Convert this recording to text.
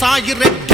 சாயிரெட்டி